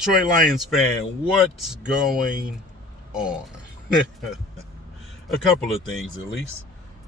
Detroit Lions fan, what's going on? A couple of things at least.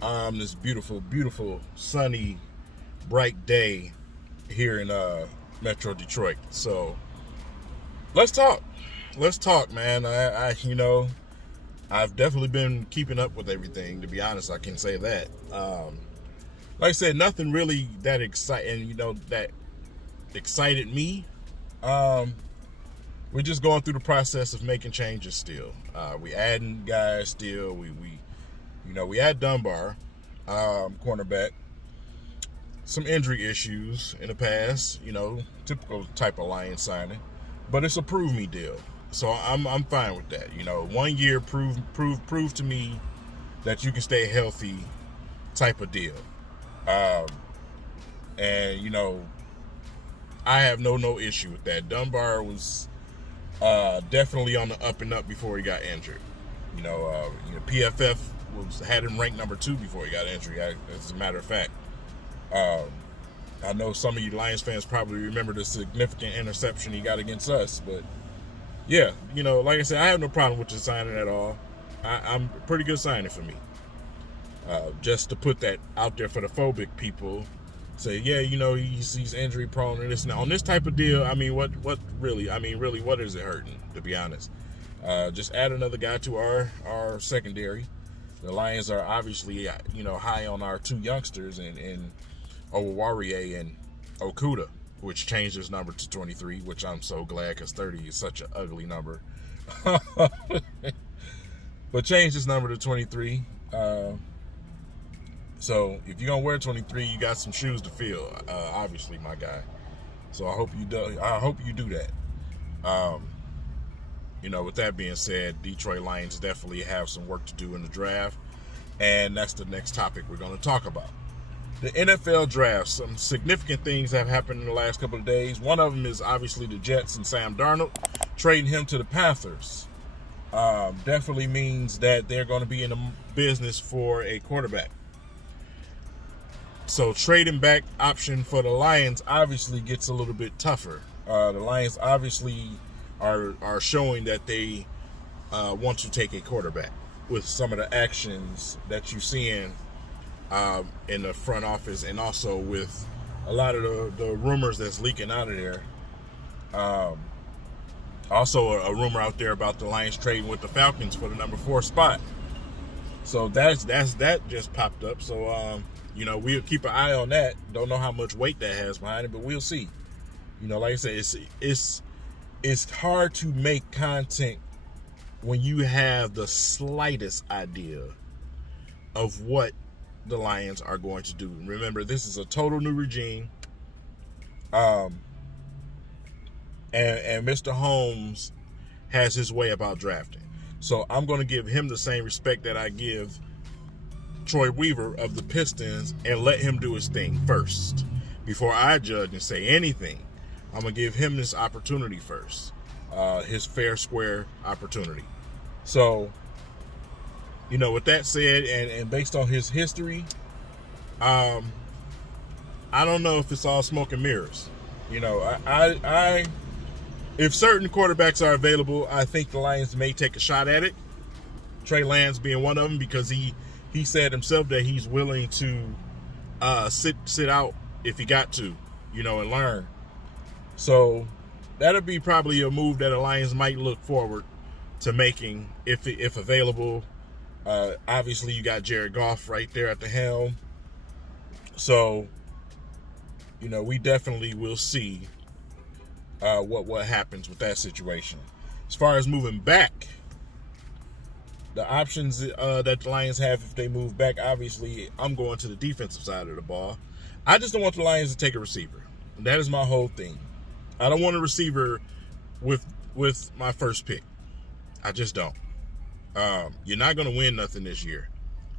This beautiful, sunny, bright day here in Metro Detroit. So let's talk. Let's talk, man. I've definitely been keeping up with everything. To be honest, I can say that. Like I said, nothing really that that excited me. We're just going through the process of making changes still. We adding guys still. We add Dunbar, cornerback. Some injury issues in the past, typical type of Lions signing. But it's a prove me deal. So I'm fine with that. 1 year prove to me that you can stay healthy type of deal. I have no issue with that. Dunbar was definitely on the up and up before he got injured. PFF had him ranked number 2 before he got injured, as a matter of fact. I know some of you Lions fans probably remember the significant interception he got against us, but yeah, like I said, I have no problem with the signing at all. I'm pretty good signing for me. Just to put that out there for the phobic people, say, yeah, he's injury prone and this and that. On this type of deal, what is it hurting, to be honest? Just add another guy to our secondary. The Lions are obviously, high on our 2 youngsters in Owawarie and Okuda, which changed his number to 23, which I'm so glad because 30 is such an ugly number. But changed his number to 23. So if you're gonna wear 23, you got some shoes to fill, obviously, my guy. So I hope you do that. With that being said, Detroit Lions definitely have some work to do in the draft, and that's the next topic we're going to talk about. The NFL draft. Some significant things have happened in the last couple of days. One of them is obviously the Jets and Sam Darnold trading him to the Panthers. Definitely means that they're going to be in the business for a quarterback. So trading back option for the Lions obviously gets a little bit tougher. The Lions obviously are showing that they want to take a quarterback with some of the actions that you're seeing in the front office, and also with a lot of the rumors that's leaking out of there. Also a rumor out there about the Lions trading with the Falcons for the number 4 spot. So that just popped up. So we'll keep an eye on that. Don't know how much weight that has behind it, but we'll see. Like I said, it's hard to make content when you have the slightest idea of what the Lions are going to do. Remember, this is a total new regime. And Mr. Holmes has his way about drafting. So I'm going to give him the same respect that I give Troy Weaver of the Pistons, and let him do his thing first before I judge and say anything. I'm going to give him this opportunity first, his fair, square opportunity. So, with that said, and based on his history, I don't know if it's all smoke and mirrors. If certain quarterbacks are available, I think the Lions may take a shot at it. Trey Lance being one of them, because he said himself that he's willing to sit out if he got to, and learn. So that'll be probably a move that the Lions might look forward to making if available. Obviously, you got Jared Goff right there at the helm. So, we definitely will see what happens with that situation. As far as moving back, the options that the Lions have if they move back, obviously, I'm going to the defensive side of the ball. I just don't want the Lions to take a receiver. That is my whole thing. I don't want a receiver with my first pick. I just don't. You're not going to win nothing this year.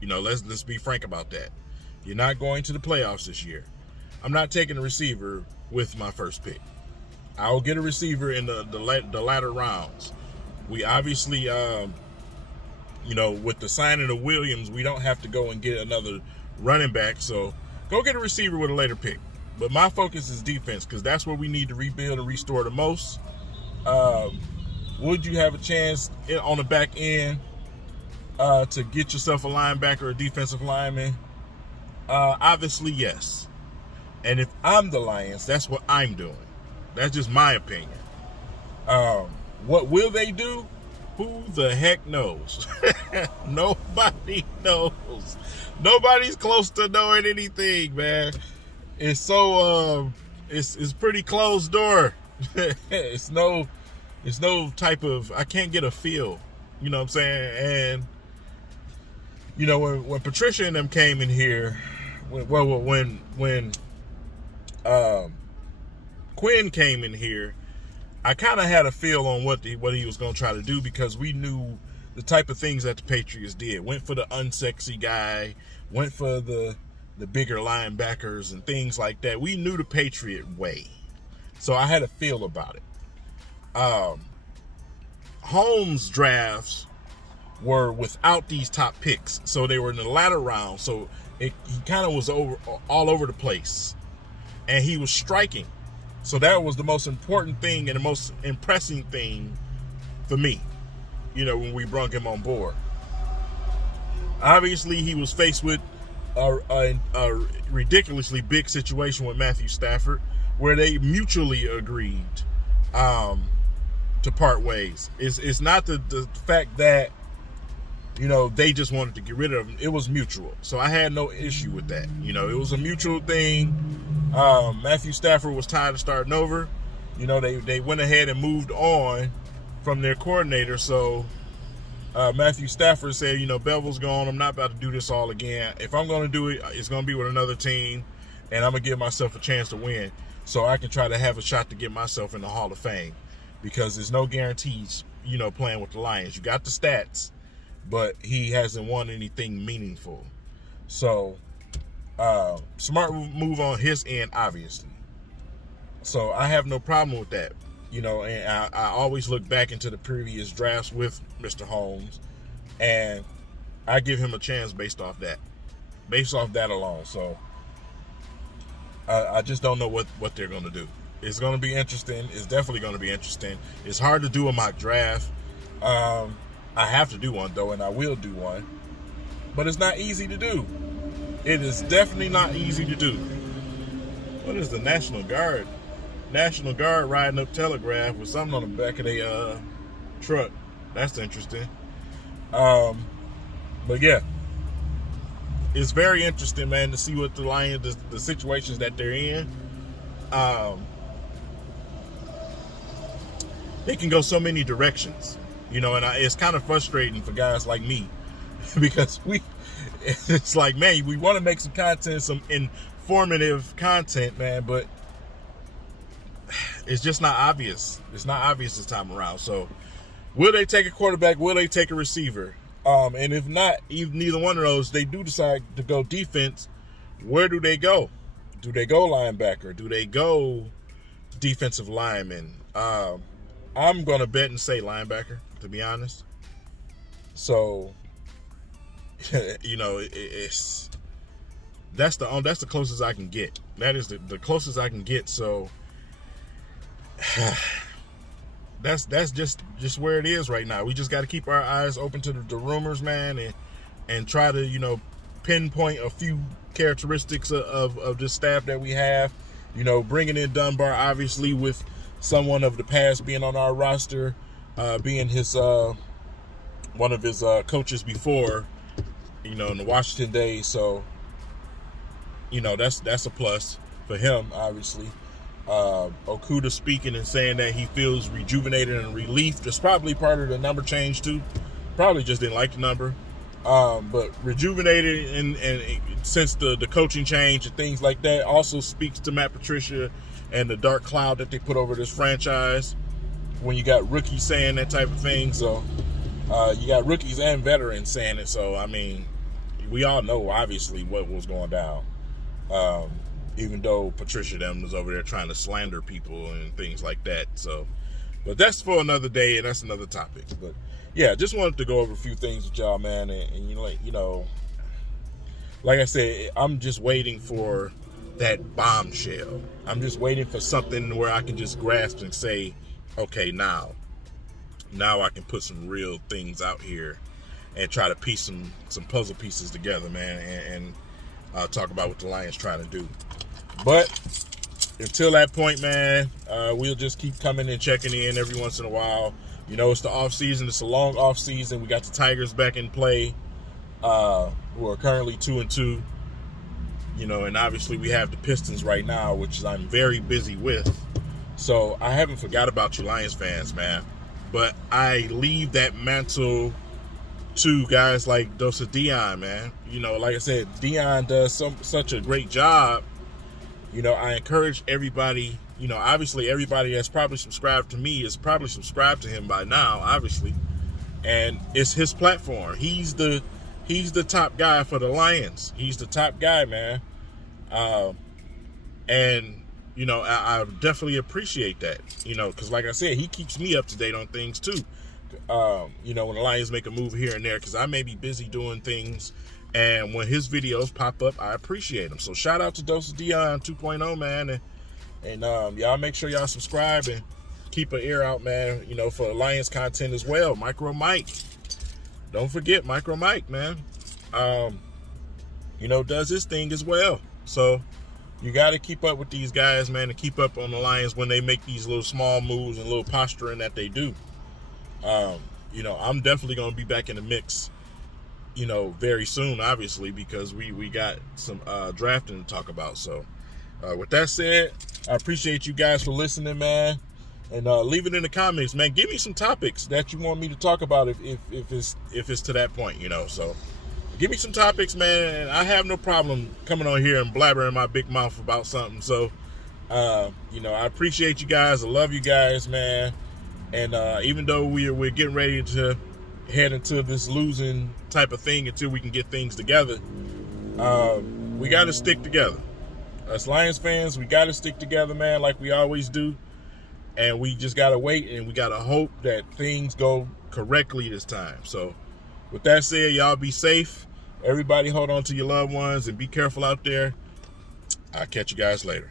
Let's be frank about that. You're not going to the playoffs this year. I'm not taking a receiver with my first pick. I'll get a receiver in the latter rounds. We obviously, with the signing of Williams, we don't have to go and get another running back. So go get a receiver with a later pick. But my focus is defense, because that's where we need to rebuild and restore the most. Would you have a chance on the back end to get yourself a linebacker or a defensive lineman? Obviously, yes. And if I'm the Lions, that's what I'm doing. That's just my opinion. What will they do? Who the heck knows? Nobody knows. Nobody's close to knowing anything, man. It's so it's pretty closed door. It's no type of, I can't get a feel. You know what I'm saying? And you know, when Patricia and them came in here, when Quinn came in here, I kind of had a feel on what he was going to try to do, because we knew the type of things that the Patriots did. Went for the unsexy guy, went for the bigger linebackers and things like that. We knew the Patriot way. So I had a feel about it. Holmes' drafts were without these top picks. So they were in the latter round. So he kind of was all over the place. And he was striking. So that was the most important thing and the most impressing thing for me, you know, when we brought him on board. Obviously, he was faced with a ridiculously big situation with Matthew Stafford, where they mutually agreed to part ways. It's not the fact that, you know, they just wanted to get rid of him. It was mutual. So I had no issue with that. You know, it was a mutual thing. Matthew Stafford was tired of starting over. You know, they went ahead and moved on from their coordinator. So Matthew Stafford said, you know, Bevel's gone. I'm not about to do this all again. If I'm going to do it, it's going to be with another team, and I'm going to give myself a chance to win so I can try to have a shot to get myself in the Hall of Fame, because there's no guarantees, you know, playing with the Lions. You got the stats, but he hasn't won anything meaningful. So smart move on his end, obviously. So I have no problem with that. You know, and I always look back into the previous drafts with Mr. Holmes, and I give him a chance based off that alone. So I just don't know what they're going to do. It's going to be interesting. It's definitely going to be interesting. It's hard to do a mock draft. I have to do one, though, and I will do one. But it's not easy to do. It is definitely not easy to do. What is the National Guard? National Guard riding up Telegraph with something on the back of their truck. That's interesting. But yeah, it's very interesting, man, to see what the Lions, the situations that they're in. They can go so many directions, you know, and it's kind of frustrating for guys like me, because it's like, man, we want to make some content, some informative content, man, but it's just not obvious. It's not obvious this time around. So will they take a quarterback? Will they take a receiver? And if not, neither one of those, they do decide to go defense, where do they go? Do they go linebacker? Do they go defensive lineman? I'm going to bet and say linebacker, to be honest. So, you know, that's the closest I can get. That is the closest I can get. So that's just where it is right now. We just got to keep our eyes open to the rumors, man, and try to, you know, pinpoint a few characteristics of the staff that we have. You know, bringing in Dunbar, obviously, with someone of the past being on our roster, being his one of his coaches before, you know, in the Washington days. So, you know, that's a plus for him, obviously. Okuda speaking and saying that he feels rejuvenated and relief. That's probably part of the number change too. Probably just didn't like the number. But rejuvenated and since the coaching change and things like that also speaks to Matt Patricia and the dark cloud that they put over this franchise when you got rookies saying that type of thing. So you got rookies and veterans saying it. So, I mean, we all know obviously what was going down. Even though Patricia them was over there trying to slander people and things like that. So, but that's for another day, and that's another topic. But yeah, just wanted to go over a few things with y'all, man. And you know, like I said, I'm just waiting for that bombshell. I'm just waiting for something where I can just grasp and say, okay, now I can put some real things out here and try to piece some puzzle pieces together, man, and talk about what the Lions trying to do. But until that point, man, we'll just keep coming and checking in every once in a while. You know, it's the off season. It's a long off season. We got the Tigers back in play, who are currently 2-2. You know, and obviously we have the Pistons right now, which I'm very busy with. So I haven't forgot about you Lions fans, man. But I leave that mantle to guys like Dosa Dion, man. You know, like I said, Dion does such a great job. You know, I encourage everybody, you know, obviously everybody that's probably subscribed to me is probably subscribed to him by now, obviously. And it's his platform. He's the top guy for the Lions. He's the top guy, man. And, you know, I definitely appreciate that, you know, because like I said, he keeps me up to date on things too. You know, when the Lions make a move here and there, because I may be busy doing things. And when his videos pop up, I appreciate them. So shout out to Dose of Dion 2.0, man. And y'all make sure y'all subscribe and keep an ear out, man, you know, for Lions content as well. Micro Mike. Don't forget Micro Mike, man. You know, does his thing as well. So you got to keep up with these guys, man, and keep up on the Lions when they make these little small moves and little posturing that they do. You know, I'm definitely going to be back in the mix, you know, very soon, obviously, because we got some drafting to talk about. So with that said, I appreciate you guys for listening, man. And leave it in the comments, man. Give me some topics that you want me to talk about if it's to that point, you know. So give me some topics, man. And I have no problem coming on here and blabbering my big mouth about something. So, you know, I appreciate you guys. I love you guys, man. And even though we're getting ready to head into this losing type of thing until we can get things together, we got to stick together. Us Lions fans, we got to stick together, man, like we always do. And we just got to wait and we got to hope that things go correctly this time. So with that said, y'all be safe. Everybody hold on to your loved ones and be careful out there. I'll catch you guys later.